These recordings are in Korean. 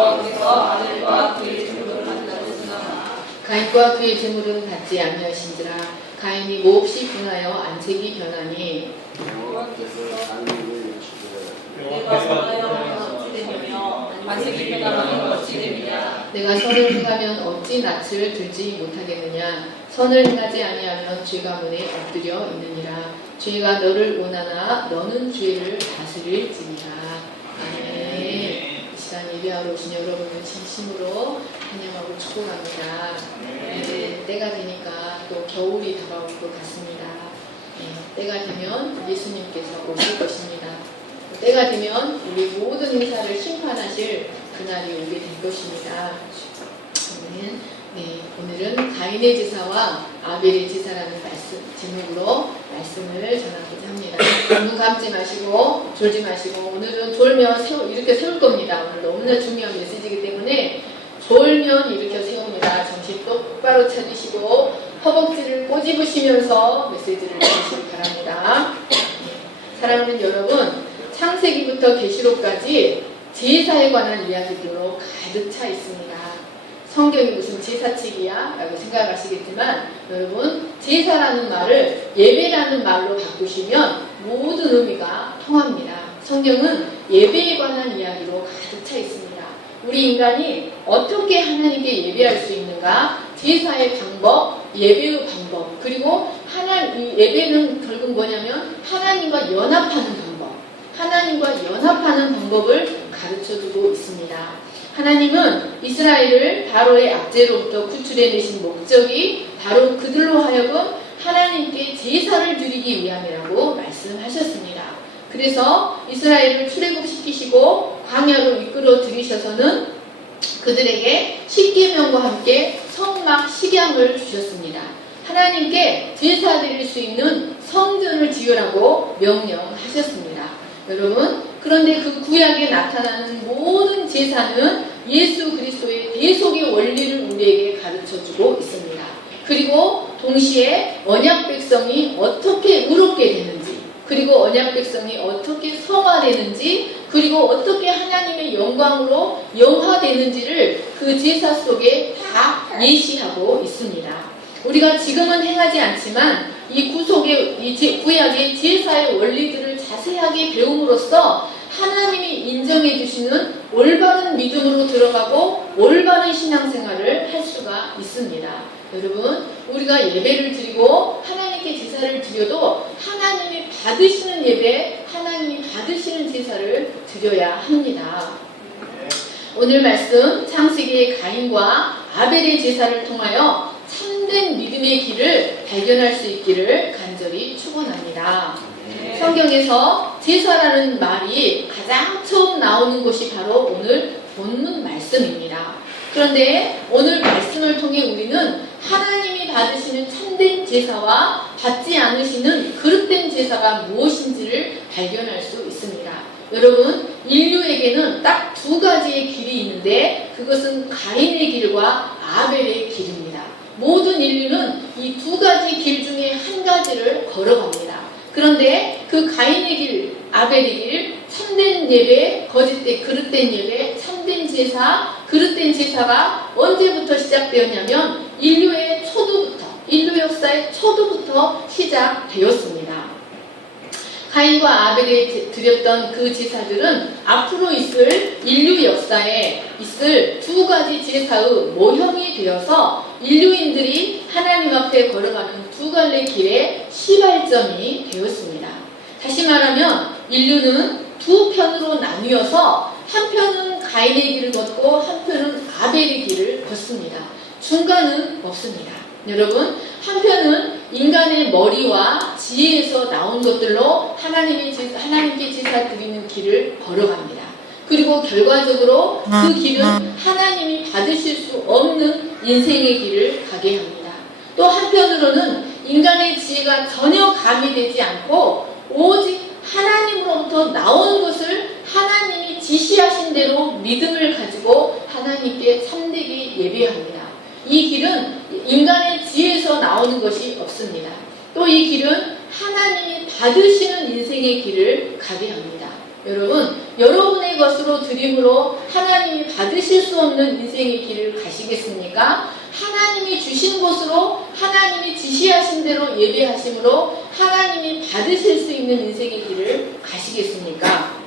여호와께서 아벨과 그의 제물을 받으셨으나 가인과 그의 제물은 받지 아니하신지라. 가인이 몹시 분하여 안색이 변하니 여호와께서 내가 원하여 어찌 되며 안색이 변하면 어찌 되느냐. 내가 선을 행하면 어찌 낯을 들지 못하겠느냐. 선을 행하지 아니하면 죄가 문에 엎드려 있느니라. 죄가 너를 원하나 너는 죄를 다스릴지니라. 아멘. 이 시간 예배하러 오신 여러분을 진심으로 환영하고 축복합니다. 때가 되니까 또 겨울이 다가올 것 같습니다. 때가 되면 예수님께서 오실 것입니다. 때가 되면 우리 모든 인사를 심판하실 그날이 오게 될 것입니다. 오늘은 가인의 제사와 아벨의 제사라는 제목으로 말씀을 전하고자 합니다. 눈 감지 마시고 졸지 마시고, 오늘은 졸면 이렇게 세울 겁니다. 오늘 너무나 중요한 메시지이기 때문에 졸면 일으켜 세웁니다. 정신 똑바로 차리시고 허벅지를 꼬집으시면서 메시지를 들으시기 바랍니다. 사랑하는 여러분, 창세기부터 계시록까지 제사에 관한 이야기들로 가득 차 있습니다. 성경이 무슨 제사책이야? 라고 생각하시겠지만, 여러분, 제사라는 말을 예배라는 말로 바꾸시면 모든 의미가 통합니다. 성경은 예배에 관한 이야기로 가득 차 있습니다. 우리 인간이 어떻게 하나님께 예배할 수 있는가? 제사의 방법, 예배의 방법, 그리고 이 예배는 결국 뭐냐면 하나님과 연합하는 방법, 하나님과 연합하는 방법을 가르쳐주고 있습니다. 하나님은 이스라엘을 바로의 압제로부터 구출해내신 목적이 바로 그들로 하여금 하나님께 제사를 드리기 위함이라고 말씀하셨습니다. 그래서 이스라엘을 출애굽시키시고 광야로 이끌어 들이셔서는 그들에게 십계명과 함께 성막 식양을 주셨습니다. 하나님께 제사 드릴 수 있는 성전을 지으라고 명령하셨습니다. 여러분, 그런데 그 구약에 나타나는 모든 제사는 예수 그리스도의 대속의 원리를 우리에게 가르쳐주고 있습니다. 그리고 동시에 언약 백성이 어떻게 의롭게 되는지, 그리고 언약 백성이 어떻게 성화되는지, 그리고 어떻게 하나님의 영광으로 영화되는지를 그 제사 속에 다 예시하고 있습니다. 우리가 지금은 행하지 않지만 이 구약의 제사의 원리들을 자세하게 배움으로써 하나님이 인정해 주시는 올바른 믿음으로 들어가고 올바른 신앙생활을 할 수가 있습니다. 여러분, 우리가 예배를 드리고 하나님께 제사를 드려도 하나님이 받으시는 예배, 하나님이 받으시는 제사를 드려야 합니다. 오늘 말씀 창세기의 가인과 아벨의 제사를 통하여 참된 믿음의 길을 발견할 수 있기를 간절히 축원합니다. 성경에서 제사라는 말이 가장 처음 나오는 곳이 바로 오늘 본문 말씀입니다. 그런데 오늘 말씀을 통해 우리는 하나님이 받으시는 참된 제사와 받지 않으시는 그릇된 제사가 무엇인지를 발견할 수 있습니다. 여러분, 인류에게는 딱 두 가지의 길이 있는데 그것은 가인의 길과 아벨의 길입니다. 모든 인류는 이 두 가지 길 중에 한 가지를 걸어갑니다. 그런데 그 가인의 길, 아벨의 길, 참된 예배, 거짓된 그릇된 예배, 참된 제사, 그릇된 제사가 언제부터 시작되었냐면 인류 역사의 초도부터 시작되었습니다. 가인과 아벨이 드렸던 그 제사들은 앞으로 있을 인류 역사에 있을 두 가지 제사의 모형이 되어서 인류인들이 하나님 앞에 걸어가는 두 갈래 길의 시발점이 되었습니다. 다시 말하면 인류는 두 편으로 나뉘어서 한 편은 가인의 길을 걷고 한 편은 아벨의 길을 걷습니다. 중간은 없습니다. 여러분, 한편은 인간의 머리와 지혜에서 나온 것들로 하나님께 제사 드리는 길을 걸어갑니다. 그리고 결과적으로 그 길은 하나님이 받으실 수 없는 인생의 길을 가게 합니다. 또 한편으로는 인간의 지혜가 전혀 가미되지 않고 오직 하나님으로부터 나온 것을 하나님이 지시하신 대로 믿음을 가지고 하나님께 참되게 예배합니다. 이 길은 인간의 지혜에서 나오는 것이 없습니다. 또 이 길은 하나님이 받으시는 인생의 길을 가게 합니다. 여러분, 여러분의 것으로 드림으로 하나님이 받으실 수 없는 인생의 길을 가시겠습니까? 하나님이 주신 곳으로 하나님이 지시하신 대로 예배하심으로 하나님이 받으실 수 있는 인생의 길을 가시겠습니까?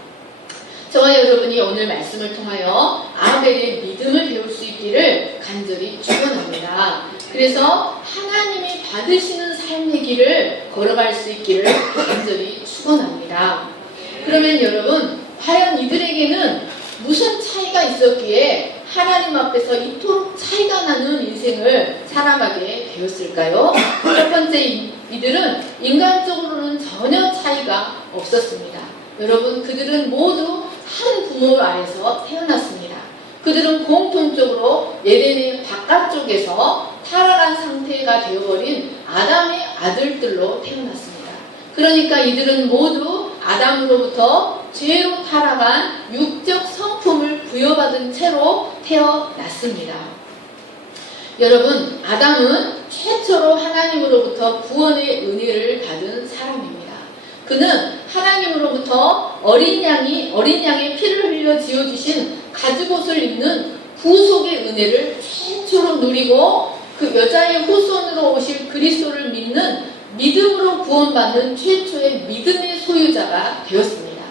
저와 여러분이 오늘 말씀을 통하여 아벨의 믿음을 배울 수 있기를 간절히 축원합니다. 그래서 하나님이 받으시는 삶의 길을 걸어갈 수 있기를 간절히 축원합니다. 그러면 여러분, 과연 이들에게는 무슨 차이가 있었기에 하나님 앞에서 이토록 차이가 나는 인생을 살아가게 되었을까요? 첫 번째, 이들은 인간적으로는 전혀 차이가 없었습니다. 여러분, 그들은 모두 한 부모 아래서 태어났습니다. 그들은 공통적으로 에덴의 바깥쪽에서 타락한 상태가 되어버린 아담의 아들들로 태어났습니다. 그러니까 이들은 모두 아담으로부터 죄로 타락한 육적 성품을 부여받은 채로 태어났습니다. 여러분, 아담은 최초로 하나님으로부터 구원의 은혜를 받은 사람입니다. 그는 하나님으로부터 어린 양의 피를 흘려 지어주신 가죽옷을 입는 구속의 은혜를 최초로 누리고 그 여자의 후손으로 오실 그리스도를 믿는 믿음으로 구원받는 최초의 믿음의 소유자가 되었습니다.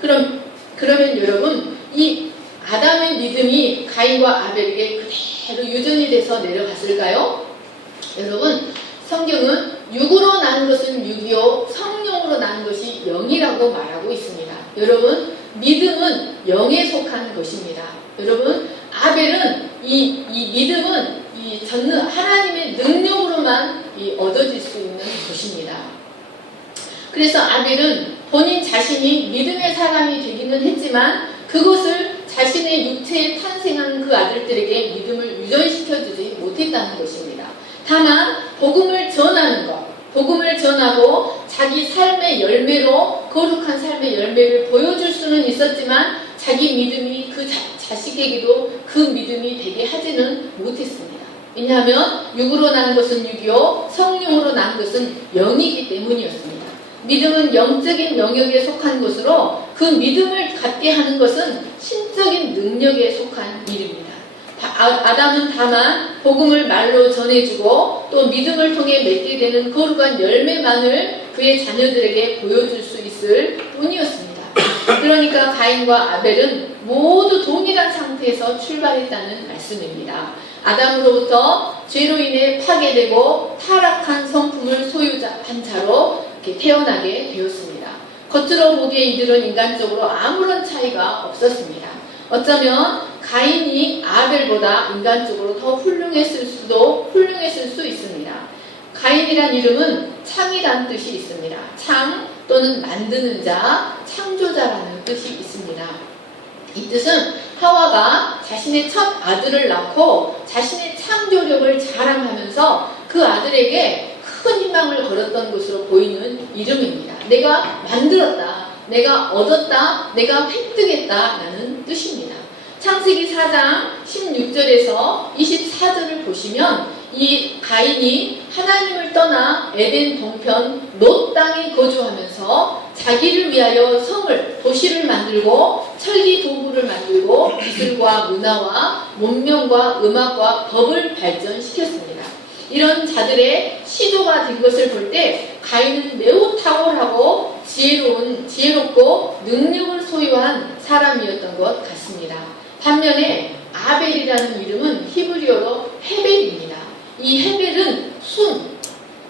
그러면 여러분, 이 아담의 믿음이 가인과 아벨에게 그대로 유전이 돼서 내려갔을까요? 여러분, 성경은 육으로 난 것은 육이요 성령으로 난 것이 영이라고 말하고 있습니다. 여러분, 믿음은 영에 속한 것입니다. 여러분, 아벨은 이 믿음은 하나님의 능력으로만 얻어질 수 있는 것입니다. 그래서 아벨은 본인 자신이 믿음의 사람이 되기는 했지만 그것을 자신의 육체에 탄생한 그 아들들에게 믿음을 유전시켜주지 못했다는 것입니다. 다만 복음을 전하는 것, 복음을 전하고 자기 삶의 열매로 거룩한 삶의 열매를 보여줄 수는 있었지만 자기 믿음이 그 자식에게도 그 믿음이 되게 하지는 못했습니다. 왜냐하면 육으로 난 것은 육이요 성령으로 난 것은 영이기 때문이었습니다. 믿음은 영적인 영역에 속한 것으로 그 믿음을 갖게 하는 것은 신적인 능력에 속한 일입니다. 아담은 다만 복음을 말로 전해주고 또 믿음을 통해 맺게 되는 거룩한 열매만을 그의 자녀들에게 보여줄 수 있을 뿐이었습니다. 그러니까 가인과 아벨은 모두 동일한 상태에서 출발했다는 말씀입니다. 아담으로부터 죄로 인해 파괴되고 타락한 성품을 소유한 자로 이렇게 태어나게 되었습니다. 겉으로 보기에 이들은 인간적으로 아무런 차이가 없었습니다. 어쩌면 가인이 아벨보다 인간적으로 더 훌륭했을 수 있습니다. 가인이란 이름은 창이란 뜻이 있습니다. 창 또는 만드는 자, 창조자라는 뜻이 있습니다. 이 뜻은 하와가 자신의 첫 아들을 낳고 자신의 창조력을 자랑하면서 그 아들에게 큰 희망을 걸었던 것으로 보이는 이름입니다. 내가 만들었다, 내가 얻었다, 내가 획득했다라는 뜻입니다. 창세기 4장 16절에서 24절을 보시면 이 가인이 하나님을 떠나 에덴 동편 롯 땅에 거주하면서 자기를 위하여 성을, 도시를 만들고 철기 도구를 만들고 기술과 문화와 문명과 음악과 법을 발전시켰습니다. 이런 자들의 시조가 된 것을 볼 때 가인은 매우 탁월하고 지혜롭고 능력을 소유한 사람이었던 것 같습니다. 반면에 아벨이라는 이름은 히브리어로 헤벨입니다. 이 헤벨은 순,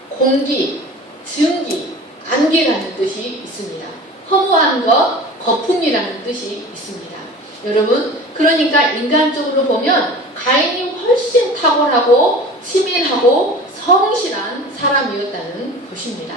공기, 증기, 안개라는 뜻이 있습니다. 허무한 것, 거품이라는 뜻이 있습니다. 여러분, 그러니까 인간적으로 보면 가인이 훨씬 탁월하고 치밀하고 성실한 사람이었다는 것입니다.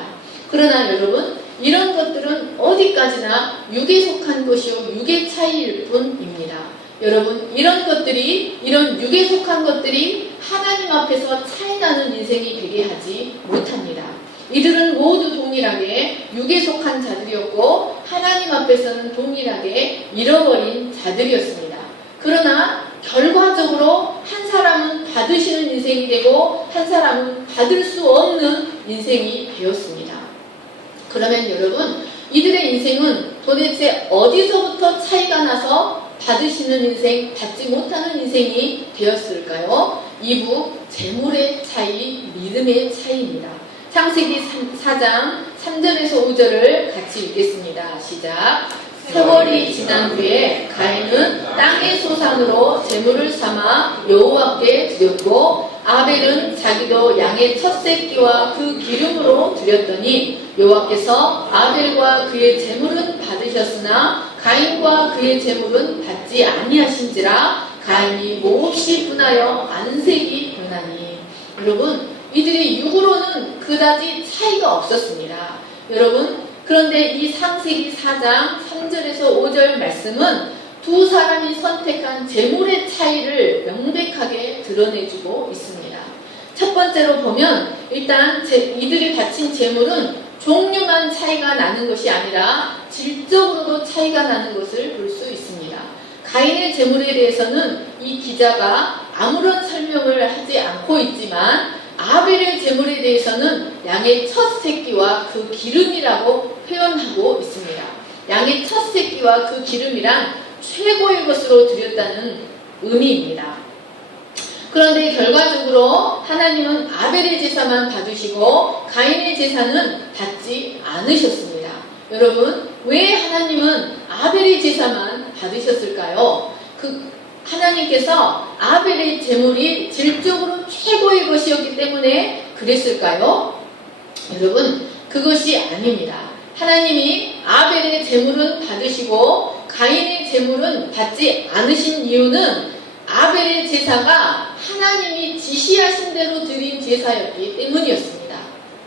그러나 여러분, 이런 것들은 어디까지나 육에 속한 것이요 육의 차이일 뿐입니다. 여러분, 이런 육에 속한 것들이 하나님 앞에서 차이나는 인생이 되게 하지 못합니다. 이들은 모두 동일하게 육에 속한 자들이었고 하나님 앞에서는 동일하게 잃어버린 자들이었습니다. 그러나 결과적으로 한 사람은 받으시는 인생이 되고 한 사람은 받을 수 없는 인생이 되었습니다. 그러면 여러분, 이들의 인생은 도대체 어디서부터 차이가 나서 받으시는 인생, 받지 못하는 인생이 되었을까요? 2부 재물의 차이, 믿음의 차이입니다. 창세기 4장 3절에서 5절을 같이 읽겠습니다. 시작. 세월이 지난 후에 가인은 땅의 소산으로 제물을 삼아 여호와께 드렸고 아벨은 자기도 양의 첫 새끼와 그 기름으로 드렸더니 여호와께서 아벨과 그의 제물은 받으셨으나 가인과 그의 제물은 받지 아니하신지라 가인이 몹시 분하여 안색이 변하니. 여러분, 이들이 육으로는 그다지 차이가 없었습니다. 여러분, 그런데 이 창세기 4장 3절에서 5절 말씀은 두 사람이 선택한 재물의 차이를 명백하게 드러내주고 있습니다. 첫 번째로 보면 일단 이들이 바친 재물은 종류만 차이가 나는 것이 아니라 질적으로도 차이가 나는 것을 볼 수 있습니다. 가인의 재물에 대해서는 이 기자가 아무런 설명을 하지 않고 있지만 아벨의 제물에 대해서는 양의 첫 새끼와 그 기름이라고 표현하고 있습니다. 양의 첫 새끼와 그 기름이란 최고의 것으로 드렸다는 의미입니다. 그런데 결과적으로 하나님은 아벨의 제사만 받으시고 가인의 제사는 받지 않으셨습니다. 여러분, 왜 하나님은 아벨의 제사만 받으셨을까요? 하나님께서 아벨의 제물이 질적으로 최고의 것이었기 때문에 그랬을까요? 여러분, 그것이 아닙니다. 하나님이 아벨의 제물은 받으시고 가인의 제물은 받지 않으신 이유는 아벨의 제사가 하나님이 지시하신 대로 드린 제사였기 때문이었습니다.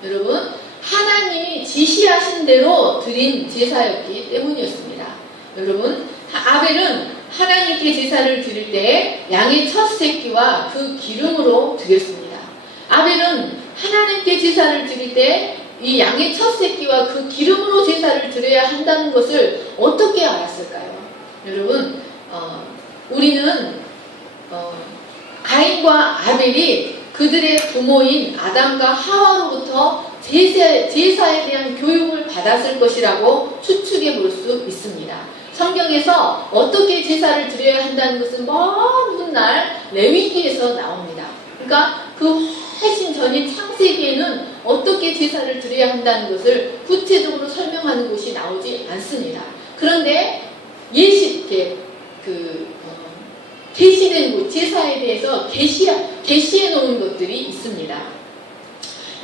여러분, 하나님이 지시하신 대로 드린 제사였기 때문이었습니다. 여러분, 아벨은 하나님께 제사를 드릴 때 양의 첫 새끼와 그 기름으로 드렸습니다. 아벨은 하나님께 제사를 드릴 때 이 양의 첫 새끼와 그 기름으로 제사를 드려야 한다는 것을 어떻게 알았을까요? 여러분, 우리는 가인과 아벨이 그들의 부모인 아담과 하와로부터 제사에 대한 교육을 받았을 것이라고 추측해 볼 수 있습니다. 성경에서 어떻게 제사를 드려야 한다는 것은 먼 훗날 레위기에서 나옵니다. 그러니까 그 훨씬 전인 창세기에는 어떻게 제사를 드려야 한다는 것을 구체적으로 설명하는 곳이 나오지 않습니다. 그런데 계시된 곳, 제사에 대해서 계시해 놓은 것들이 있습니다.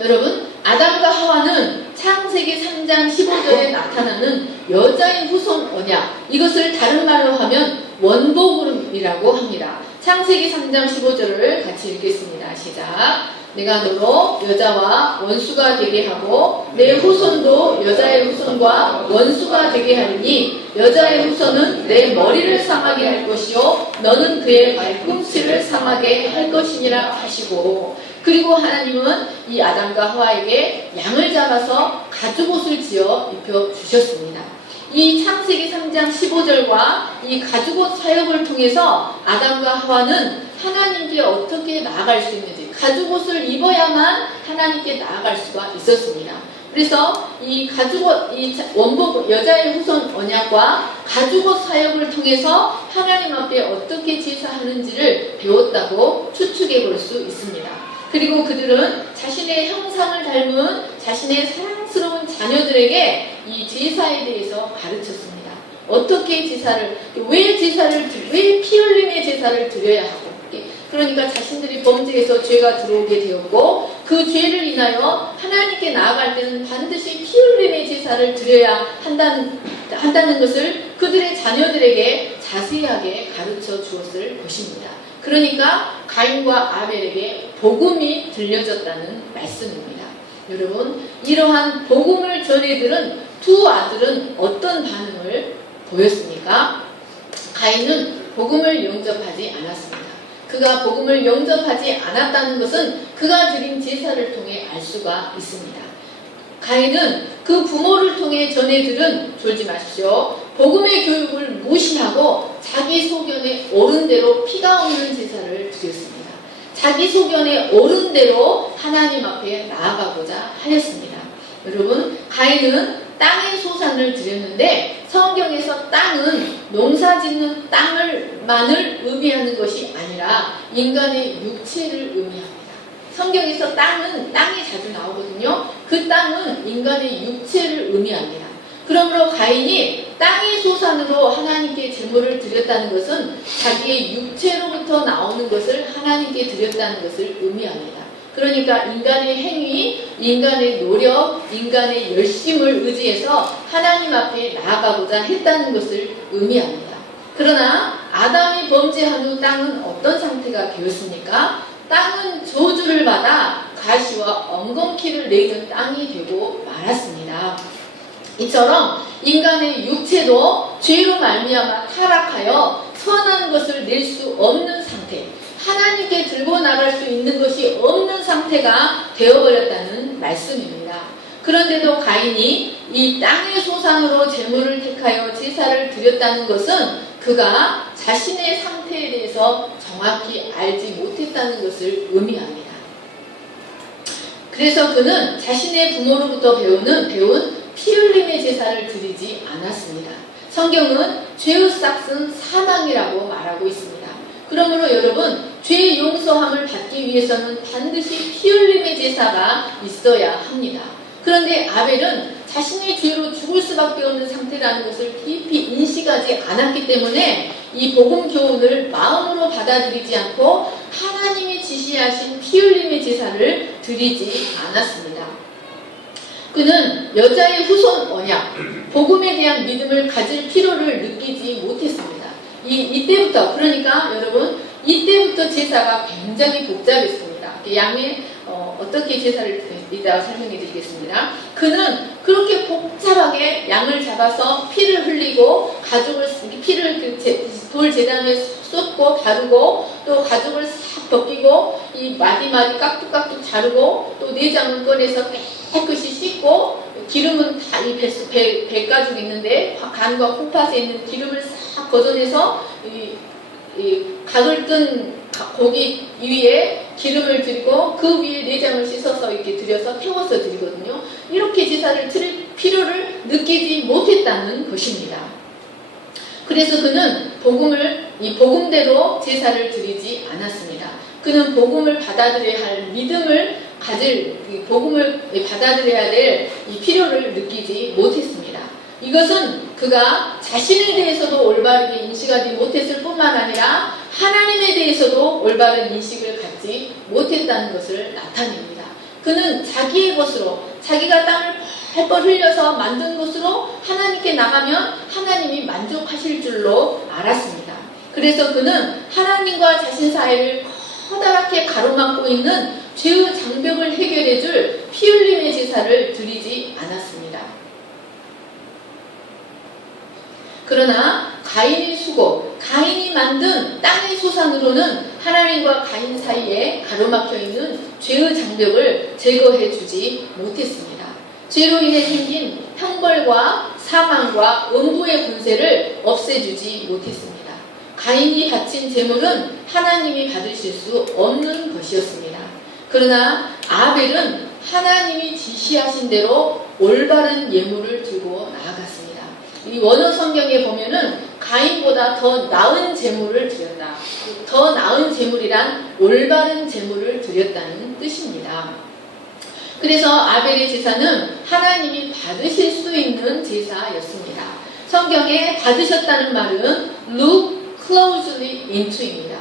여러분, 아담과 하와는 창세기 3장 15절에 나타나는 여자의 후손 언약, 이것을 다른 말로 하면 원복음이라고 합니다. 창세기 3장 15절을 같이 읽겠습니다. 시작. 내가 너로 여자와 원수가 되게 하고 내 후손도 여자의 후손과 원수가 되게 하리니 여자의 후손은 내 머리를 상하게 할 것이요 너는 그의 발꿈치를 상하게 할 것이니라 하시고, 그리고 하나님은 이 아담과 하와에게 양을 잡아서 가죽옷을 지어 입혀주셨습니다. 이 창세기 3장 15절과 이 가죽옷 사역을 통해서 아담과 하와는 하나님께 어떻게 나아갈 수 있는지, 가죽옷을 입어야만 하나님께 나아갈 수가 있었습니다. 그래서 이 가죽옷, 이 원복, 여자의 후손 언약과 가죽옷 사역을 통해서 하나님 앞에 어떻게 제사하는지를 배웠다고 추측해 볼 수 있습니다. 그리고 그들은 자신의 형상을 닮은 자신의 사랑스러운 자녀들에게 이 제사에 대해서 가르쳤습니다. 어떻게 제사를, 왜 피 흘림의 제사를 드려야 하고, 그러니까 자신들이 범죄해서 죄가 들어오게 되었고 그 죄를 인하여 하나님께 나아갈 때는 반드시 피 흘림의 제사를 드려야 한다는 것을 그들의 자녀들에게 자세하게 가르쳐 주었을 것입니다. 그러니까 가인과 아벨에게 복음이 들려졌다는 말씀입니다. 여러분, 이러한 복음을 전해들은 두 아들은 어떤 반응을 보였습니까? 가인은 복음을 영접하지 않았습니다. 그가 복음을 영접하지 않았다는 것은 그가 드린 제사를 통해 알 수가 있습니다. 가인은 그 부모를 통해 전해 들은, 졸지 마십시오, 복음의 교육을 무시하고 자기 소견에 옳은 대로 피가 없는 제사를 드렸습니다. 자기 소견에 옳은 대로 하나님 앞에 나아가고자 하였습니다. 여러분, 가인은 땅의 소산을 드렸는데 성경에서 땅은 농사 짓는 땅을만을 의미하는 것이 아니라 인간의 육체를 의미합니다. 성경에서 땅은 땅이 자주 나오거든요. 그 땅은 인간의 육체를 의미합니다. 그러므로 가인이 땅의 소산으로 하나님께 제물을 드렸다는 것은 자기의 육체로부터 나오는 것을 하나님께 드렸다는 것을 의미합니다. 그러니까 인간의 행위, 인간의 노력, 인간의 열심을 의지해서 하나님 앞에 나아가고자 했다는 것을 의미합니다. 그러나 아담이 범죄한 후 땅은 어떤 상태가 되었습니까? 땅은 저주를 받아 가시와 엉겅퀴를 내는 땅이 되고 말았습니다. 이처럼 인간의 육체도 죄로 말미암아 타락하여 선한 것을 낼 수 없는 상태, 하나님께 들고 나갈 수 있는 것이 없는 상태가 되어버렸다는 말씀입니다. 그런데도 가인이 이 땅의 소산으로 제물을 택하여 제사를 드렸다는 것은 그가 자신의 상태에 대해서 정확히 알지 못했다는 것을 의미합니다. 그래서 그는 자신의 부모로부터 배운 피 흘림의 제사를 드리지 않았습니다. 성경은 죄의 삭은 사망이라고 말하고 있습니다. 그러므로 여러분, 죄의 용서함을 받기 위해서는 반드시 피 흘림의 제사가 있어야 합니다. 그런데 아벨은 자신의 죄로 죽을 수밖에 없는 상태라는 것을 깊이 인식하지 않았기 때문에 이 복음 교훈을 마음으로 받아들이지 않고 하나님이 지시하신 피 흘림의 제사를 드리지 않았습니다. 그는 여자의 후손 언약, 복음에 대한 믿음을 가질 필요를 느끼지 못했습니다. 이때부터, 그러니까 여러분, 이때부터 제사가 굉장히 복잡했습니다. 양의 어떻게 제사를 이따가 설명해 드리겠습니다. 그는 그렇게 복잡하게 양을 잡아서 피를 흘리고 피를 돌 제단에 쏟고 바르고 또 가죽을 싹 벗기고 이 마디마디 깍둑깍둑 자르고 또 내장은 꺼내서 깨끗이 씻고 기름은 다 이 배 가죽 있는데 간과 콩팥에 있는 기름을 싹 걷어내서 이 각을 뜬 고기 위에 기름을 드리고 그 위에 내장을 씻어서 이렇게 드려서 태워서 드리거든요. 이렇게 제사를 드릴 필요를 느끼지 못했다는 것입니다. 그래서 그는 이 복음대로 제사를 드리지 않았습니다. 그는 복음을 받아들여야 할 믿음을 복음을 받아들여야 될 이 필요를 느끼지 못했습니다. 이것은 그가 자신에 대해서도 올바르게 인식하지 못했을 뿐만 아니라 하나님에 대해서도 올바른 인식을 갖지 못했다는 것을 나타냅니다. 그는 자기의 것으로, 자기가 땀을 펄펄 흘려서 만든 것으로 하나님께 나가면 하나님이 만족하실 줄로 알았습니다. 그래서 그는 하나님과 자신 사이를 커다랗게 가로막고 있는 죄의 장벽을 해결해줄 피 흘림의 제사를 드리지 않았습니다. 그러나 가인의 수고, 가인이 만든 땅의 소산으로는 하나님과 가인 사이에 가로막혀 있는 죄의 장벽을 제거해 주지 못했습니다. 죄로 인해 생긴 형벌과 사망과 음부의 권세를 없애주지 못했습니다. 가인이 바친 제물은 하나님이 받으실 수 없는 것이었습니다. 그러나 아벨은 하나님이 지시하신 대로 올바른 예물을 들고 나아갔습니다. 이 원어 성경에 보면은 가인보다 더 나은 제물을 드렸다. 더 나은 제물이란 올바른 제물을 드렸다는 뜻입니다. 그래서 아벨의 제사는 하나님이 받으실 수 있는 제사였습니다. 성경에 받으셨다는 말은 look closely into입니다.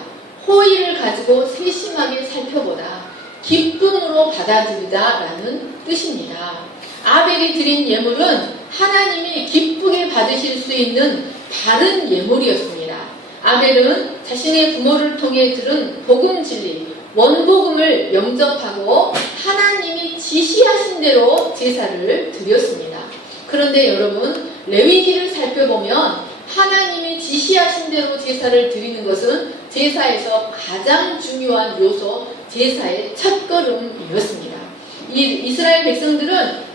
호의를 가지고 세심하게 살펴보다, 기쁨으로 받아들이다라는 뜻입니다. 아벨이 드린 예물은 하나님이 기쁘게 받으실 수 있는 바른 예물이었습니다. 아벨은 자신의 부모를 통해 들은 복음 진리, 원복음을 영접하고 하나님이 지시하신 대로 제사를 드렸습니다. 그런데 여러분, 레위기를 살펴보면 하나님이 지시하신 대로 제사를 드리는 것은 제사에서 가장 중요한 요소, 제사의 첫걸음이었습니다. 이스라엘 백성들은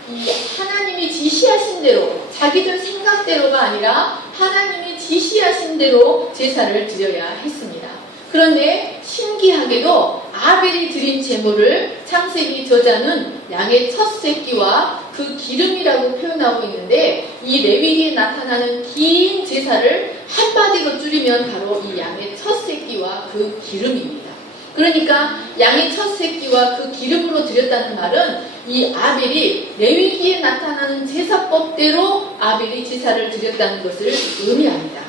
하나님이 지시하신 대로, 자기들 생각대로가 아니라 하나님이 지시하신 대로 제사를 드려야 했습니다. 그런데 신기하게도 아벨이 드린 제물을 창세기 저자는 양의 첫 새끼와 그 기름이라고 표현하고 있는데, 이 레위기에 나타나는 긴 제사를 한마디로 줄이면 바로 이 양의 첫 새끼와 그 기름입니다. 그러니까 양의 첫 새끼와 그 기름으로 드렸다는 말은 이 아벨이 레위기에 나타나는 제사법대로 아벨이 제사를 드렸다는 것을 의미합니다.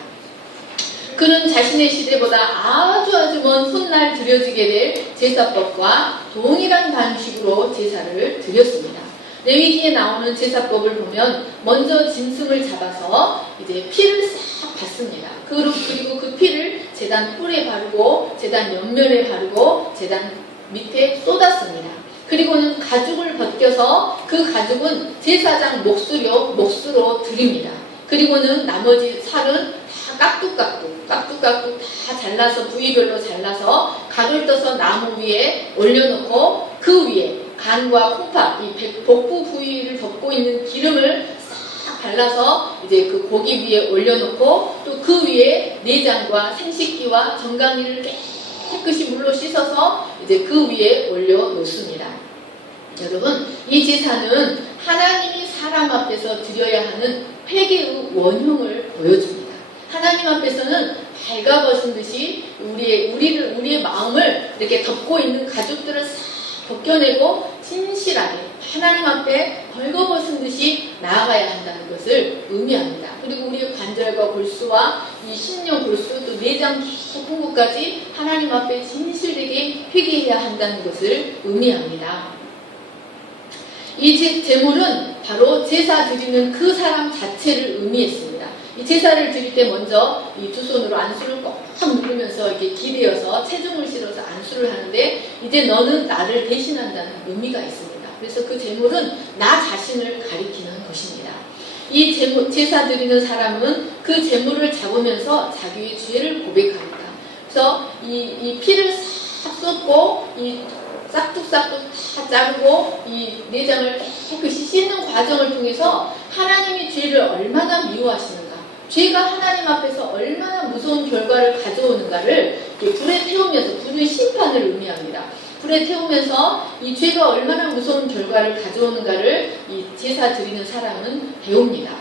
그는 자신의 시대보다 아주 먼 훗날 드려지게 될 제사법과 동일한 방식으로 제사를 드렸습니다. 레위기에 나오는 제사법을 보면 먼저 짐승을 잡아서 이제 피를 싹 받습니다. 그리고 그 피를 제단 뿔에 바르고 제단 옆면에 바르고 제단 밑에 쏟았습니다. 그리고는 가죽을 벗겨서 그 가죽은 제사장 몫으로 드립니다. 그리고는 나머지 살은 다 깍둑깍둑 다 잘라서 부위별로 잘라서 각을 떠서 나무 위에 올려놓고 그 위에 간과 콩팥, 이 복부 부위를 덮고 있는 기름을 싹 발라서 이제 그 고기 위에 올려놓고 또 그 위에 내장과 생식기와 정강이를 깨끗이 물로 씻어서 이제 그 위에 올려놓습니다. 여러분, 이 제사는 하나님이 사람 앞에서 드려야 하는 회개의 원형을 보여줍니다. 하나님 앞에서는 발가벗은 듯이 우리의 마음을 이렇게 덮고 있는 가죽들을 싹 벗겨내고 진실하게 하나님 앞에 벌거벗은 듯이 나아가야 한다는 것을 의미합니다. 그리고 우리의 관절과 골수와 이 심령 골수 또 내장 깊은 곳까지 하나님 앞에 진실되게 회개해야 한다는 것을 의미합니다. 이 제물은 바로 제사 드리는 그 사람 자체를 의미했습니다. 이 제사를 드릴 때 먼저 이 두 손으로 안수를 꽉 누르면서 이렇게 기대어서 체중을 실어서 안수를 하는데, 이제 너는 나를 대신한다는 의미가 있습니다. 그래서 그 제물은 나 자신을 가리키는 것입니다. 이 제사 드리는 사람은 그 제물을 잡으면서 자기의 죄를 고백합니다. 그래서 이 피를 싹 쏟고 이 싹둑싹둑 다 자르고 이 내장을 깨끗이 씻는 과정을 통해서 하나님이 죄를 얼마나 미워하시는가, 죄가 하나님 앞에서 얼마나 무서운 결과를 가져오는가를 불에 태우면서, 불의 심판을 의미합니다. 불에 태우면서 이 죄가 얼마나 무서운 결과를 가져오는가를 이 제사 드리는 사람은 배웁니다.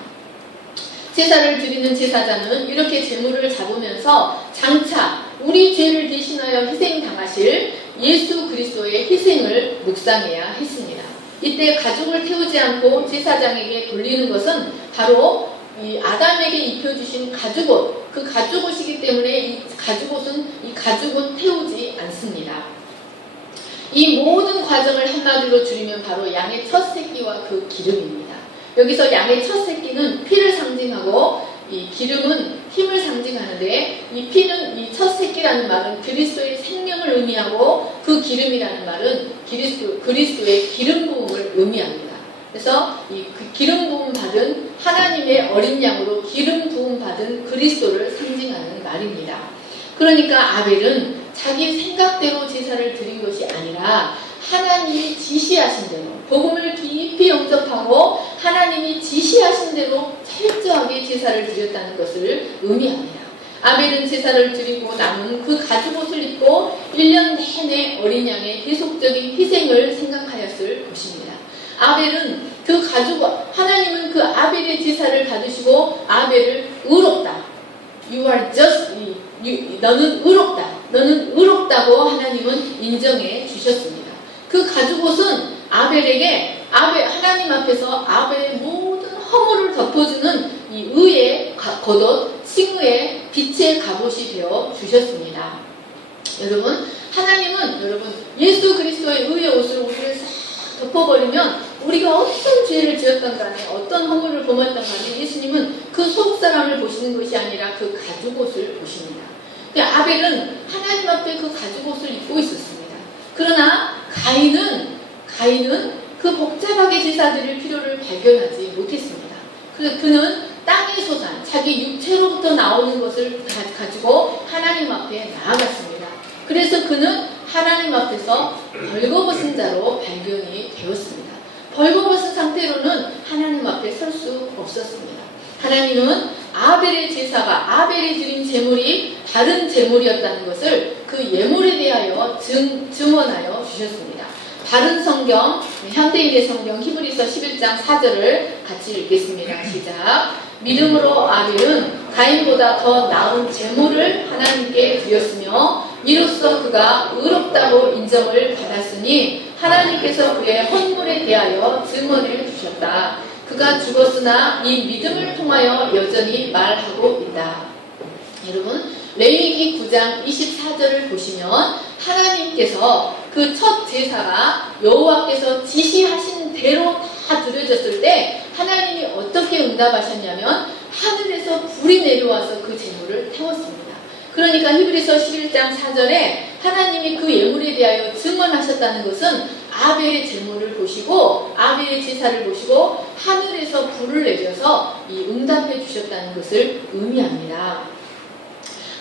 제사를 드리는 제사장은 이렇게 제물을 잡으면서 장차 우리 죄를 대신하여 희생당하실 예수 그리스도의 희생을 묵상해야 했습니다. 이때 가죽을 태우지 않고 제사장에게 돌리는 것은 바로 이 아담에게 입혀주신 가죽옷, 그 가죽옷이기 때문에 이 가죽은 태우지 않습니다. 이 모든 과정을 한마디로 줄이면 바로 양의 첫 새끼와 그 기름입니다. 여기서 양의 첫 새끼는 피를 상징하고 이 기름은 힘을 상징하는데, 이 피는 이 첫 새끼라는 말은 그리스도의 생명을 의미하고 그 기름이라는 말은 그리스도의 기름 부음을 의미합니다. 그래서 이 기름 부음 받은 하나님의 어린 양으로 기름 부음 받은 그리스도를 상징하는 말입니다. 그러니까 아벨은 자기 생각대로 제사를 드린 것이 아니라 하나님이 지시하신 대로 복음을 깊이 영접하고 하나님이 지시하신 대로 철저하게 제사를 드렸다는 것을 의미합니다. 아벨은 제사를 드리고 남은 그 가죽옷을 입고 1년 내내 어린 양의 계속적인 희생을 생각하였을 것입니다. 아벨은 그 가죽옷, 하나님은 그 아벨의 제사를 받으시고 아벨을 의롭다, You are just, 너는 의롭다, 너는 의롭다고 하나님은 인정해 주셨습니다. 그 가죽옷은 아벨에게 하나님 앞에서 아벨의 모든 허물을 덮어주는 이 의의 겉옷, 칭의의 빛의 갑옷이 되어 주셨습니다. 여러분, 하나님은 예수 그리스도의 의의 옷을 우리를 싹 덮어버리면 우리가 어떤 죄를 지었던 간에 어떤 허물을 범했던 간에 예수님은 그 속사람을 보시는 것이 아니라 그 가죽옷을 보십니다. 아벨은 하나님 앞에 그 가죽옷을 입고 있었습니다. 그러나 가인은 그 복잡하게 제사 드릴 필요를 발견하지 못했습니다. 그래서 그는 땅의 소산, 자기 육체로부터 나오는 것을 가지고 하나님 앞에 나아갔습니다. 그래서 그는 하나님 앞에서 벌거벗은 자로 발견이 되었습니다. 벌거벗은 상태로는 하나님 앞에 설 수 없었습니다. 하나님은 아벨의 제사가 아벨이 드린 제물이 다른 제물이었다는 것을 그 예물에 대하여 증언하여 주셨습니다. 다른 성경, 현대인의 성경 히브리서 11장 4절을 같이 읽겠습니다. 시작. 믿음으로 아벨은 가인보다 더 나은 제물을 하나님께 드렸으며 이로써 그가 의롭다고 인정을 받았으니 하나님께서 그의 헌물에 대하여 증언해 주셨다. 그가 죽었으나 이 믿음을 통하여 여전히 말하고 있다. 여러분, 레위기 9장 24절을 보시면 하나님께서 그 첫 제사가 여호와께서 지시하신 대로 다 드려졌을 때 하나님이 어떻게 응답하셨냐면 하늘에서 불이 내려와서 그 제물을 태웠습니다. 그러니까 히브리서 11장 4절에 하나님이 그 예물에 대하여 증언하셨다는 것은 아벨의 제물을 보시고 아벨의 제사를 보시고 하늘에서 불을 내려서 이 응답해 주셨다는 것을 의미합니다.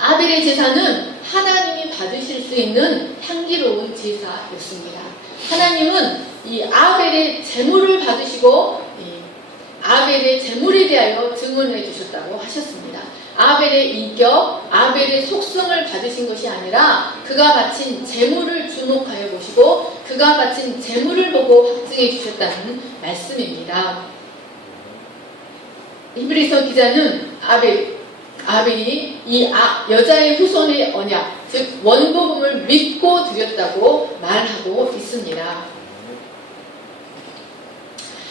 아벨의 제사는 하나님이 받으실 수 있는 향기로운 제사였습니다. 하나님은 이 아벨의 제물을 받으시고 아벨의 제물에 대하여 증언해 주셨다고 하셨습니다. 아벨의 인격, 아벨의 속성을 받으신 것이 아니라 그가 바친 제물을 주목하여 보시고 그가 바친 제물을 보고 확증해 주셨다는 말씀입니다. 히브리서 기자는 아벨이 이 여자의 후손의 언약, 즉 원복음을 믿고 드렸다고 말하고 있습니다.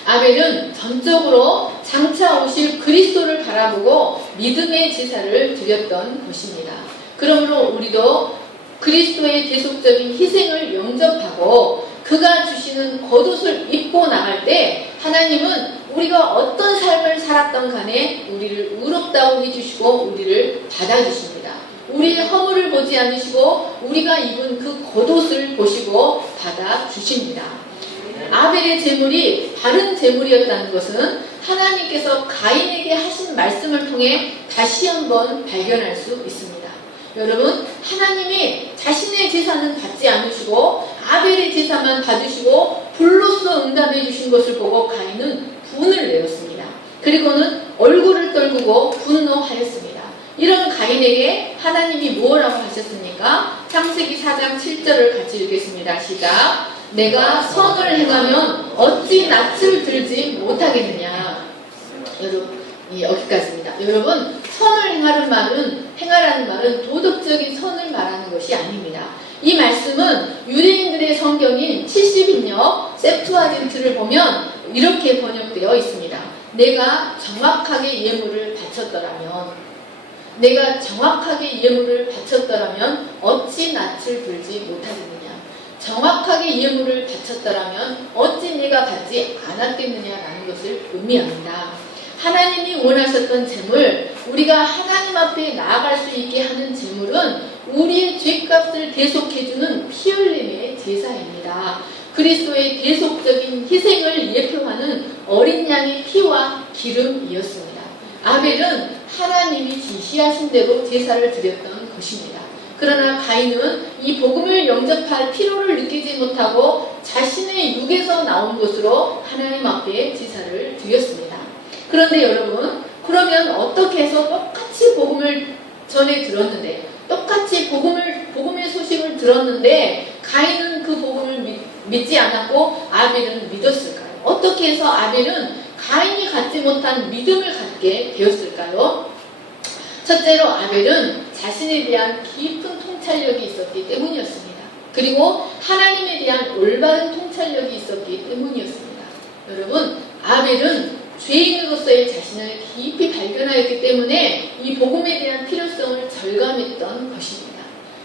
아벨은 전적으로 장차 오실 그리스도를 바라보고 믿음의 제사를 드렸던 것입니다. 그러므로 우리도 그리스도의 계속적인 희생을 영접하고 그가 주시는 겉옷을 입고 나갈 때 하나님은 우리가 어떤 삶을 살았던 간에 우리를 의롭다고 해주시고 우리를 받아주십니다. 우리의 허물을 보지 않으시고 우리가 입은 그 겉옷을 보시고 받아주십니다. 아벨의 제물이 다른 제물이었다는 것은 하나님께서 가인에게 하신 말씀을 통해 다시 한번 발견할 수 있습니다. 여러분, 하나님이 자신의 제사는 받지 않으시고 아벨의 제사만 받으시고 불로써 응답해 주신 것을 보고 가인은 분을 내었습니다. 그리고는 얼굴을 떨구고 분노하였습니다. 이런 가인에게 하나님이 뭐라고 하셨습니까? 창세기 4장 7절을 같이 읽겠습니다. 시작. 내가 선을 행하면 어찌 낯을 들지 못하겠느냐. 여러분, 여기까지입니다. 여러분, 선을 행하라는 말은 도덕적인 선을 말하는 것이 아닙니다. 이 말씀은 유대인들의 성경인 70인역 셉투아진트를 보면 이렇게 번역되어 있습니다. 내가 정확하게 예물을 바쳤더라면 어찌 낯을 들지 못하겠느냐. 정확하게 예물을 바쳤더라면 어찌 내가 받지 않았겠느냐라는 것을 의미합니다. 하나님이 원하셨던 제물, 우리가 하나님 앞에 나아갈 수 있게 하는 제물은 우리의 죄값을 대속해주는 피 흘림의 제사입니다. 그리스도의 계속적인 희생을 예표하는 어린 양의 피와 기름이었습니다. 아벨은 하나님이 지시하신 대로 제사를 드렸던 것입니다. 그러나 가인은 이 복음을 영접할 필요를 느끼지 못하고 자신의 육에서 나온 것으로 하나님 앞에 제사를 드렸습니다. 그런데 여러분, 그러면 어떻게 해서 똑같이 복음을 전해 들었는데, 똑같이 복음의 소식을 들었는데 가인은 그 복음을 믿지 않았고 아벨은 믿었을까요? 어떻게 해서 아벨은 가인이 갖지 못한 믿음을 갖게 되었을까요? 첫째로 아벨은 자신에 대한 깊은 통찰력이 있었기 때문이었습니다. 그리고 하나님에 대한 올바른 통찰력이 있었기 때문이었습니다. 여러분, 아벨은 죄인으로서의 자신을 깊이 발견하였기 때문에 이 복음에 대한 필요성을 절감했던 것입니다.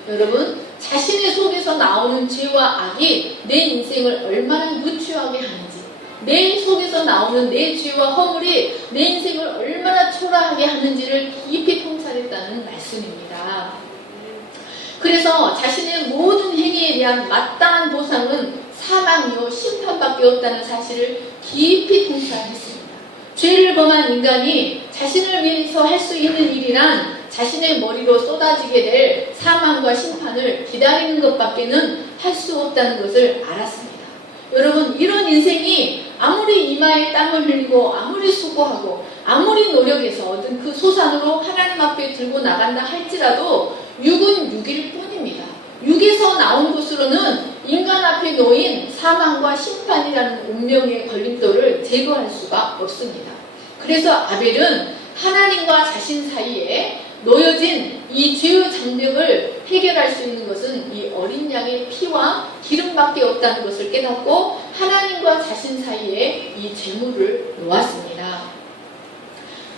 여러분, 자신의 속에서 나오는 죄와 악이 내 인생을 얼마나 누추하게 하는지, 내 속에서 나오는 내 죄와 허물이 내 인생을 얼마나 초라하게 하는지를 깊이 통찰했다는 말씀입니다. 그래서 자신의 모든 행위에 대한 마땅한 보상은 사망이요 심판밖에 없다는 사실을 깊이 통찰했습니다. 죄를 범한 인간이 자신을 위해서 할 수 있는 일이란 자신의 머리로 쏟아지게 될 사망과 심판을 기다리는 것밖에는 할 수 없다는 것을 알았습니다. 여러분, 이런 인생이 아무리 이마에 땀을 흘리고 아무리 수고하고 아무리 노력해서 얻은 그 소산으로 하나님 앞에 들고 나간다 할지라도 육은 육일 뿐입니다. 육에서 나온 것으로는 인간 앞에 놓인 사망과 심판이라는 운명의 걸림돌을 제거할 수가 없습니다. 그래서 아벨은 하나님과 자신 사이에 놓여진 이 죄의 장벽을 해결할 수 있는 것은 이 어린 양의 피와 기름밖에 없다는 것을 깨닫고 하나님과 자신 사이에 이 제물을 놓았습니다.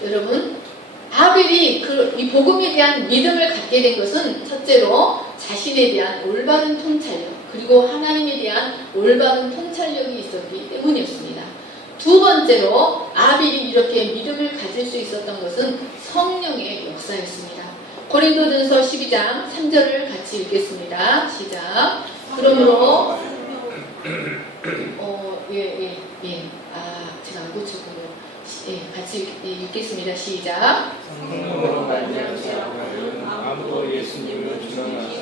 여러분, 아벨이 이 복음에 대한 믿음을 갖게 된 것은 첫째로 자신에 대한 올바른 통찰력, 그리고 하나님에 대한 올바른 통찰력이 있었기 때문이었습니다. 두 번째로 아벨이 이렇게 믿음을 가질 수 있었던 것은 성령의 역사였습니다. 고린도전서 12장 3절을 같이 읽겠습니다. 시작. 그러므로 제가 안 고쳤군요. 같이 읽겠습니다. 시작. 성령으로 말미암은 사람은 아무도 예수님을 주장하지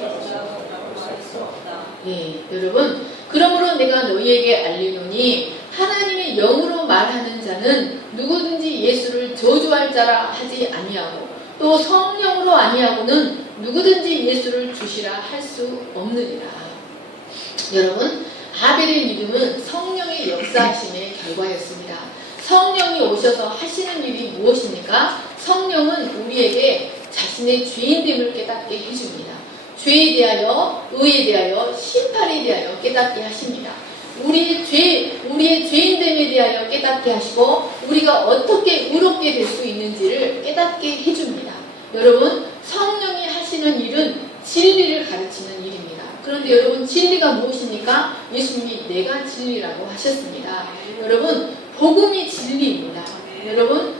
없다. 여러분, 그러므로 내가 너희에게 알리노니 하나님의 영으로 말하는 자는 누구든지 예수를 저주할 자라 하지 아니하고 또 성령으로 아니하고는 누구든지 예수를 주시라 할 수 없느니라. 여러분, 아벨의 믿음은 성령의 역사하심의 결과였습니다. 성령이 오셔서 하시는 일이 무엇입니까? 성령은 우리에게 자신의 죄인됨을 깨닫게 해줍니다. 죄에 대하여, 의에 대하여, 심판에 대하여 깨닫게 하십니다. 우리의 죄인됨에 대하여 깨닫게 하시고 우리가 어떻게 의롭게 될 수 있는지를 깨닫게 해줍니다. 여러분, 성령이 하시는 일은 진리를 가르치는 일입니다. 그런데 여러분, 진리가 무엇입니까? 예수님이 내가 진리라고 하셨습니다. 여러분, 복음이 진리입니다. 여러분,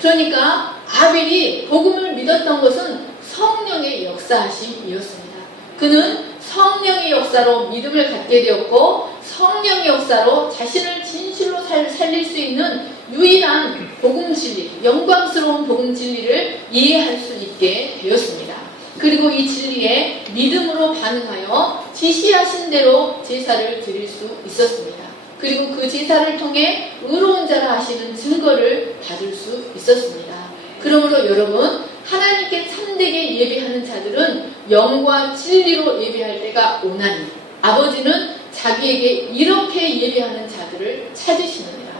그러니까 아벨이 복음을 믿었던 것은 성령의 역사하심이었습니다. 그는 성령의 역사로 믿음을 갖게 되었고 성령의 역사로 자신을 진실로 살릴 수 있는 유일한 복음 진리, 영광스러운 복음 진리를 이해할 수 있게 되었습니다. 그리고 이 진리에 믿음으로 반응하여 지시하신 대로 제사를 드릴 수 있었습니다. 그리고 그 제사를 통해 의로운 자라 하시는 증거를 받을 수 있었습니다. 그러므로 여러분, 하나님께 참되게 예배하는 자들은 영과 진리로 예배할 때가 오나니 아버지는 자기에게 이렇게 예배하는 자들을 찾으시느니라.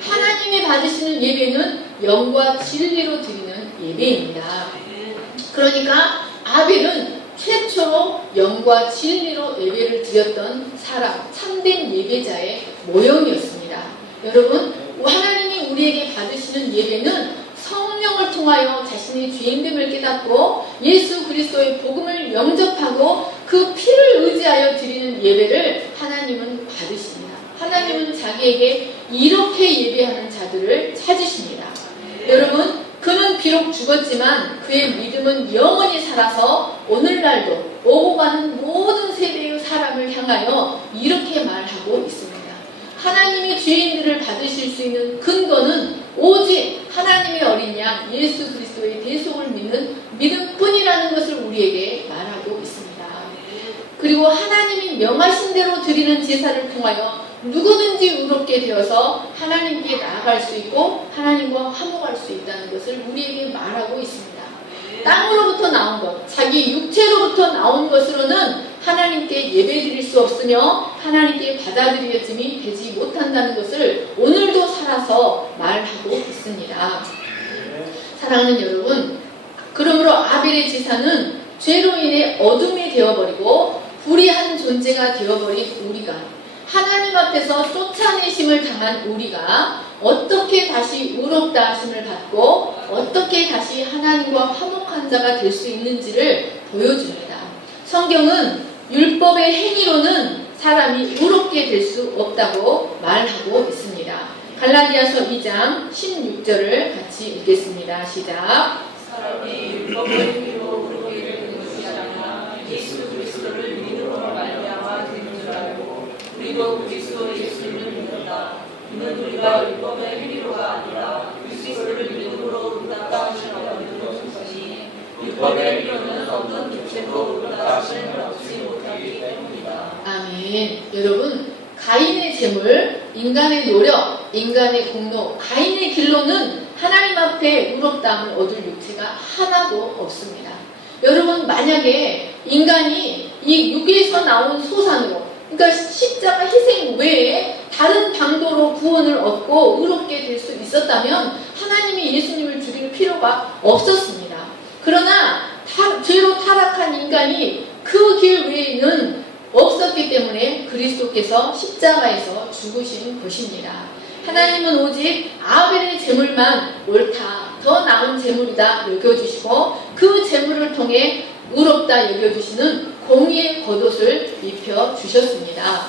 하나님이 받으시는 예배는 영과 진리로 드리는 예배입니다. 그러니까 아벨은 최초로 영과 진리로 예배를 드렸던 사람, 참된 예배자의 모형이었습니다. 여러분, 하나님이 우리에게 받으시는 예배는 성령을 통하여 자신의 죄인됨을 깨닫고 예수 그리스도의 복음을 영접하고 그 피를 의지하여 드리는 예배를 하나님은 받으십니다. 하나님은 자기에게 이렇게 예배하는 자들을 찾으십니다. 여러분, 그는 비록 죽었지만 그의 믿음은 영원히 살아서 오늘날도 오고 가는 모든 세대의 사람을 향하여 이렇게 말하고 있습니다. 하나님이 죄인들을 받으실 수 있는 근거는 오직 하나님의 어린 양 예수 그리스도의 대속을 믿는 믿음뿐이라는 것을 우리에게 말하고 있습니다. 그리고 하나님이 명하신 대로 드리는 제사를 통하여 누구든지 의롭게 되어서 하나님께 나아갈 수 있고 하나님과 화목할 수 있다는 것을 우리에게 말하고 있습니다. 땅으로부터 나온 것, 자기 육체로부터 나온 것으로는 하나님께 예배드릴 수 없으며 하나님께 받아들여짐이 되지 못한다는 것을 오늘도 살아서 말하고 있습니다. 사랑하는 여러분, 그러므로 아벨의 제사는 죄로 인해 어둠이 되어버리고 불의한 존재가 되어버린 우리가, 하나님 앞에서 쫓아내심을 당한 우리가 어떻게 다시 의롭다 하심을 받고 어떻게 다시 하나님과 화목한 자가 될 수 있는지를 보여줍니다. 성경은 율법의 행위로는 사람이 의롭게 될 수 없다고 말하고 있습니다. 갈라디아서 2장 16절을 같이 읽겠습니다. 시작. 사람이 율법의 행위로 의롭게 되는 것이 아니라 예수 그리스도를 믿음으로 말미암아 되는 줄 알고 우리도 그리스도 예수님을 믿는다. 이는 우리가 율법의 행위로가 아니라 그리스도를 믿음으로 의롭다 하심을 얻는 것이니 율법의 행위로는 어떤 육체도 의롭다 하심을 얻지 못하기 때문이다. 아멘. 여러분, 가인의 제물 인간의 노력, 인간의 공로, 가인의 길로는 하나님 앞에 의롭다함을 얻을 육체가 하나도 없습니다. 여러분, 만약에 인간이 이 육에서 나온 소산으로, 그러니까 십자가 희생 외에 다른 방도로 구원을 얻고 의롭게 될 수 있었다면 하나님이 예수님을 죽일 필요가 없었습니다. 그러나 죄로 타락한 인간이 그 길 외에는 없었기 때문에 그리스도께서 십자가에서 죽으신 것입니다. 하나님은 오직 아벨의 제물만 옳다, 더 나은 제물이다 여겨주시고 그 제물을 통해 의롭다 여겨주시는 공의의 겉옷을 입혀주셨습니다.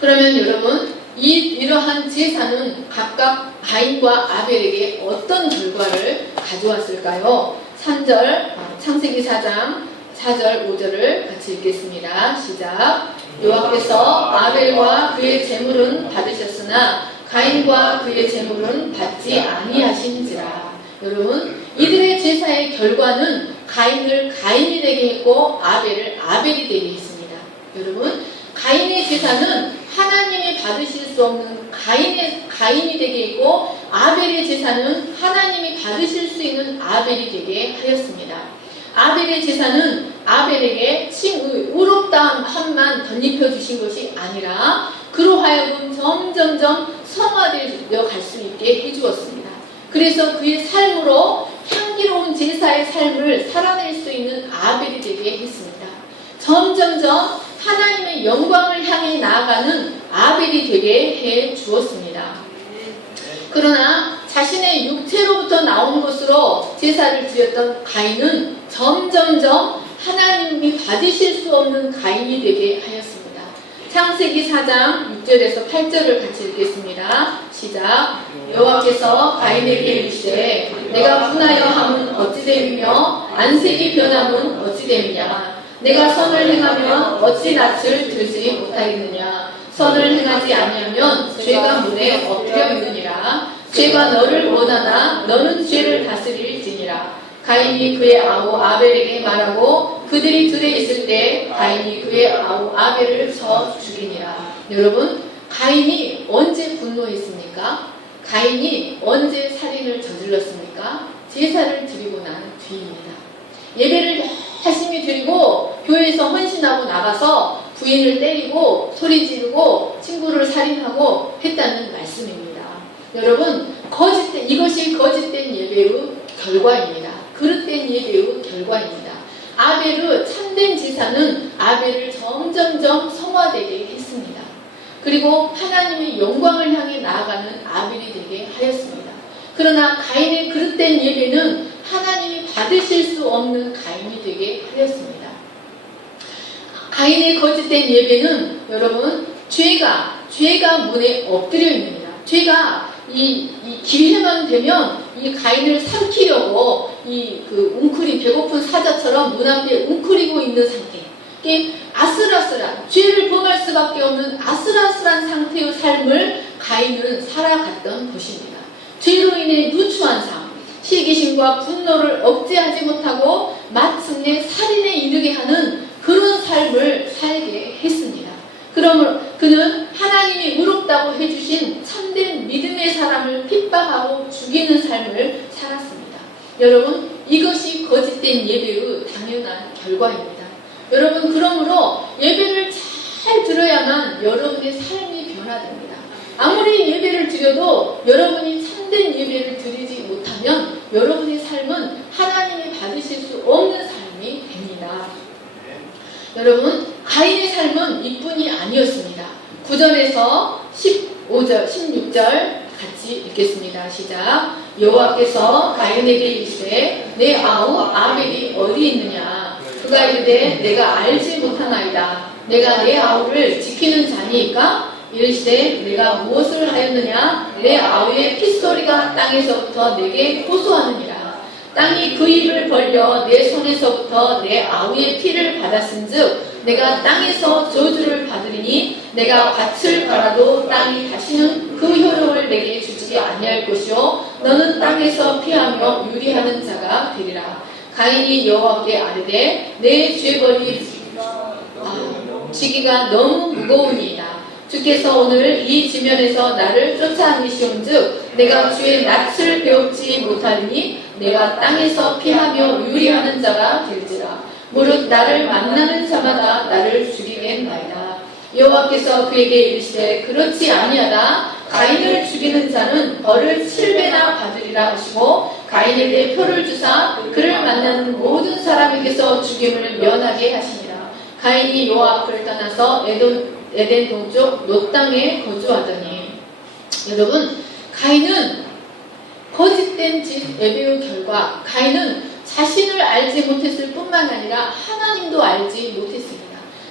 그러면 여러분, 이러한 제사는 각각 가인과 아벨에게 어떤 결과를 가져왔을까요? 3절, 창세기 4장 4절 5절을 같이 읽겠습니다. 시작. 여호와께서 아벨과 그의 제물은 받으셨으나 가인과 그의 제물은 받지 아니하신지라. 여러분, 이들의 제사의 결과는 가인을 가인이 되게 했고 아벨을 아벨이 되게 했습니다. 여러분, 가인의 제사는 하나님이 받으실 수 없는 가인이 되게 했고 아벨의 제사는 하나님이 받으실 수 있는 아벨이 되게 하였습니다. 아벨의 제사는 아벨에게 의롭다함만 덧입혀 주신 것이 아니라 그로 하여금 점점점 성화되어 갈 수 있게 해주었습니다. 그래서 그의 삶으로 향기로운 제사의 삶을 살아낼 수 있는 아벨이 되게 했습니다. 점점점 하나님의 영광을 향해 나아가는 아벨이 되게 해 주었습니다. 그러나 자신의 육체로부터 나온 것으로 제사를 드렸던 가인은 점점점 하나님이 받으실 수 없는 가인이 되게 하였습니다. 창세기 4장 6절에서 8절을 같이 읽겠습니다. 시작. 여호와께서 가인에게 이르시되 내가 분하여 함은 어찌 됨이며 안색이 변함은 어찌 됨이냐. 내가 선을 행하면 어찌 낯을 들지 못하겠느냐. 선을 행하지 아니하면 죄가 문에 엎드려 있느니라. 죄가 너를 원하나 너는 죄를 다스릴지니라. 가인이 그의 아우 아벨에게 말하고 그들이 들에 있을 때 가인이 그의 아우 아벨을 쳐 죽이니라. 여러분, 가인이 언제 분노했습니까? 가인이 언제 살인을 저질렀습니까? 제사를 드리고 난 뒤입니다. 예배를 열심히 드리고 교회에서 헌신하고 나가서 부인을 때리고 소리 지르고 친구를 살인하고 했다는 말씀입니다. 여러분, 이것이 거짓된 예배의 결과입니다. 그릇된 예배의 결과입니다. 아벨의 참된 제사는 아벨을 점점점 성화되게 했습니다. 그리고 하나님의 영광을 향해 나아가는 아벨이 되게 하였습니다. 그러나 가인의 그릇된 예배는 하나님이 받으실 수 없는 가인이 되게 하였습니다. 가인의 거짓된 예배는 여러분, 죄가 문에 엎드려 있습니다. 죄가 이 기회만 되면 이 가인을 삼키려고 웅크린 배고픈 사자처럼 문 앞에 웅크리고 있는 상태, 이게 아슬아슬한 죄를 범할 수밖에 없는 아슬아슬한 상태의 삶을 가인은 살아갔던 것입니다. 죄로 인해 누추한 삶, 시기심과 분노를 억제하지 못하고 마침내 살인에 이르게 하는 그런 삶을 살게 했습니다. 그러므로 그는 하나님이 의롭다고 해주신 참된 믿음의 사람을 핍박하고 죽이는 삶을 살았습니다. 여러분, 이것이 거짓된 예배의 당연한 결과입니다. 여러분, 그러므로 예배를 잘 들어야만 여러분의 삶이 변화됩니다. 아무리 예배를 드려도 여러분이 참된 예배를 드리지 못하면 여러분의 삶은 하나님이 받으실 수 없는 삶이 됩니다. 여러분, 가인의 삶은 이뿐이 아니었습니다. 9절에서 15절, 16절 같이 읽겠습니다. 시작. 여호와께서 가인에게 이르시되 내 아우 아벨이 어디 있느냐. 그가 이르되 내가 알지 못하나이다. 내가 내 아우를 지키는 자니이까? 이르시되 내가 무엇을 하였느냐. 내 아우의 핏소리가 땅에서부터 내게 호소하느니라. 땅이 그 입을 벌려 내 손에서부터 내 아우의 피를 받았은즉 내가 땅에서 저주를 받으리니 내가 밭을 갈아도 땅이 다시는 그 효력을 내게 주지 아니할 것이요 너는 땅에서 피하며 유리하는 자가 되리라. 가인이 여호와께 아뢰되 내 죄벌이 지기가 너무 무거우니이다. 주께서 오늘 이 지면에서 나를 쫓아내시온즉 내가 주의 낯을 배웁지 못하리니 내가 땅에서 피하며 유리하는 자가 될지라. 무릇 나를 만나는 자마다 나를 죽이겠나이다. 여호와께서 그에게 이르시되 그렇지 아니하다. 가인을 죽이는 자는 벌을 7배나 받으리라 하시고 가인에게 표를 주사 그를 만나는 모든 사람에게서 죽임을 면하게 하시니라. 가인이 여호와 앞을 떠나서 에덴 동쪽 놋 땅에 거주하더니. 여러분, 가인은 거짓된 짓 예배의 결과 가인은 자신을 알지 못했을 뿐만 아니라 하나님도 알지 못했습니다.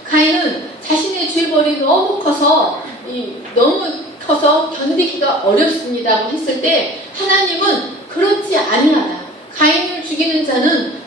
가인은 자신의 죄벌이 너무 커서 견디기가 어렵습니다고 했을 때 하나님은 그렇지 아니하다. 가인을 죽이는 자는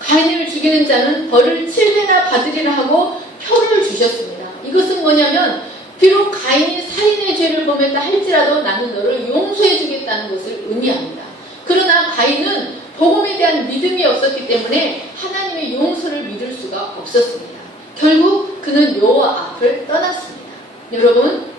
가인을 죽이는 자는 벌을 7배나 받으리라 하고 표를 주셨습니다. 이것은 뭐냐면 비록 가인이 살인의 죄를 범했다 할지라도 나는 너를 용서해 주겠다는 것을 의미합니다. 그러나 가인은 복음에 대한 믿음이 없었기 때문에 하나님의 용서를 믿을 수가 없었습니다. 결국 그는 여호와 앞을 떠났습니다. 여러분,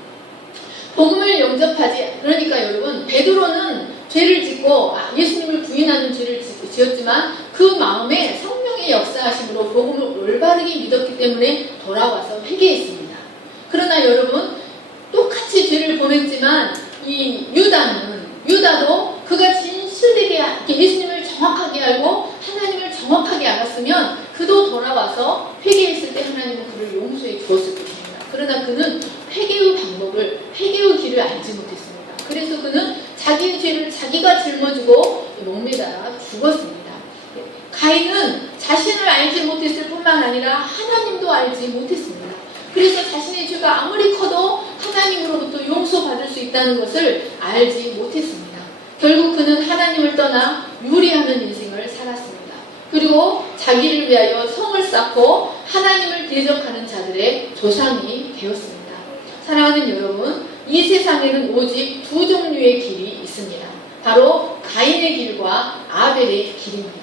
복음을 영접하지, 그러니까 여러분, 베드로는 죄를 짓고 예수님을 부인하는 죄를 지었지만 그 마음에 성령의 역사하심으로 복음을 올바르게 믿었기 때문에 돌아와서 회개했습니다. 그러나 여러분, 똑같이 죄를 범했지만 이 유다도 그가 진실되게 예수님을 정확하게 알고 하나님을 정확하게 알았으면 그도 돌아와서 회개했을 때 하나님은 그를 용서해 주었을 것입니다. 그러나 그는 회개의 길을 알지 못했습니다. 그래서 그는 자기의 죄를 자기가 짊어지고 목매달아 죽었습니다. 가인은 자신을 알지 못했을 뿐만 아니라 하나님도 알지 못했습니다. 그래서 자신의 죄가 아무리 커도 하나님으로부터 용서받을 수 있다는 것을 알지 못했습니다. 결국 그는 하나님을 떠나 유리하는 인생을 살았습니다. 그리고 자기를 위하여 성을 쌓고 하나님을 대적하는 자들의 조상이 되었습니다. 사랑하는 여러분, 이 세상에는 오직 두 종류의 길이 있습니다. 바로 가인의 길과 아벨의 길입니다.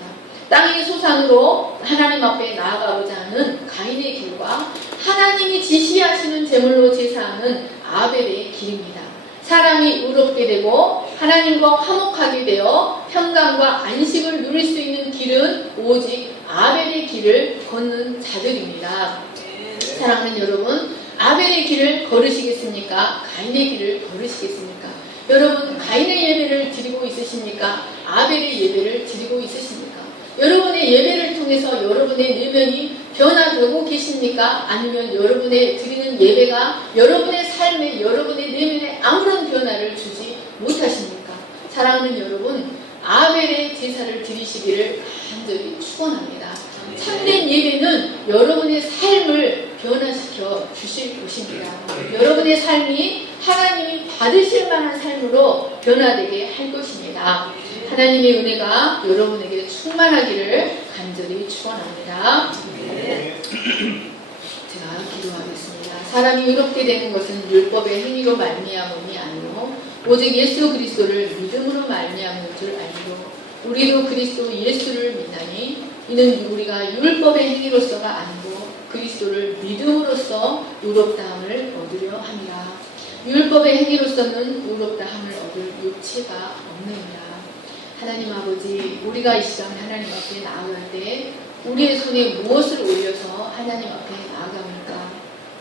땅의 소산으로 하나님 앞에 나아가고자 하는 가인의 길과 하나님이 지시하시는 제물로 제사하는 아벨의 길입니다. 사람이 의롭게 되고 하나님과 화목하게 되어 평강과 안식을 누릴 수 있는 길은 오직 아벨의 길을 걷는 자들입니다. 사랑하는 여러분, 아벨의 길을 걸으시겠습니까? 가인의 길을 걸으시겠습니까? 여러분, 가인의 예배를 드리고 있으십니까? 아벨의 예배를 드리고 있으십니까? 여러분의 예배를 통해서 여러분의 내면이 변화되고 계십니까? 아니면 여러분의 드리는 예배가 여러분의 삶에, 여러분의 내면에 아무런 변화를 주지 못하십니까? 사랑하는 여러분, 아벨의 제사를 드리시기를 간절히 축원합니다. 참된 예배는 여러분의 삶을 변화시켜 주실 것입니다. 여러분의 삶이 하나님이 받으실 만한 삶으로 변화되게 할 것입니다. 하나님의 은혜가 여러분에게 충만하기를 간절히 축원합니다. 제가 기도하겠습니다. 사람이 의롭게 되는 것은 율법의 행위로 말미암음이 아니요 오직 예수 그리스도를 믿음으로 말미암은 줄 알고 우리도 그리스도 예수를 믿나니 이는 우리가 율법의 행위로서가 아니고 그리스도를 믿음으로써 의롭다함을 얻으려 함이라. 율법의 행위로서는 의롭다함을 얻을 육체가 없느니라. 하나님 아버지, 우리가 이 시간 하나님 앞에 나아갈 때 우리의 손에 무엇을 올려서 하나님 앞에 나아갑니까?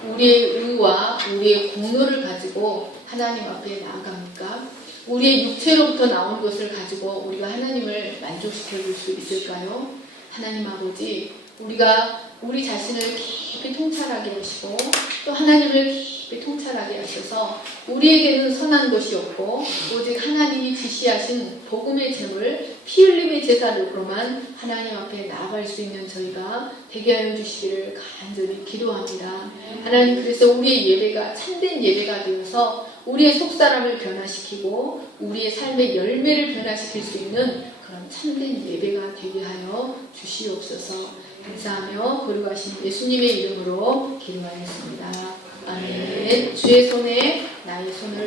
우리의 의와 우리의 공로를 가지고 하나님 앞에 나아갑니까? 우리의 육체로부터 나온 것을 가지고 우리가 하나님을 만족시켜 줄 수 있을까요? 하나님 아버지, 우리가 우리 자신을 깊이 통찰하게 하시고 또 하나님을 깊이 통찰하게 하셔서 우리에게는 선한 것이 없고 오직 하나님이 지시하신 복음의 제물, 피 흘림의 제사로만 하나님 앞에 나아갈 수 있는 저희가 되게 하여 주시기를 간절히 기도합니다. 하나님, 그래서 우리의 예배가 참된 예배가 되어서 우리의 속사람을 변화시키고 우리의 삶의 열매를 변화시킬 수 있는 그런 참된 예배가 되게 하여 주시옵소서. 감사하며 거룩하신 예수님의 이름으로 기도하였습니다. 아멘. 주의 손에 나의 손을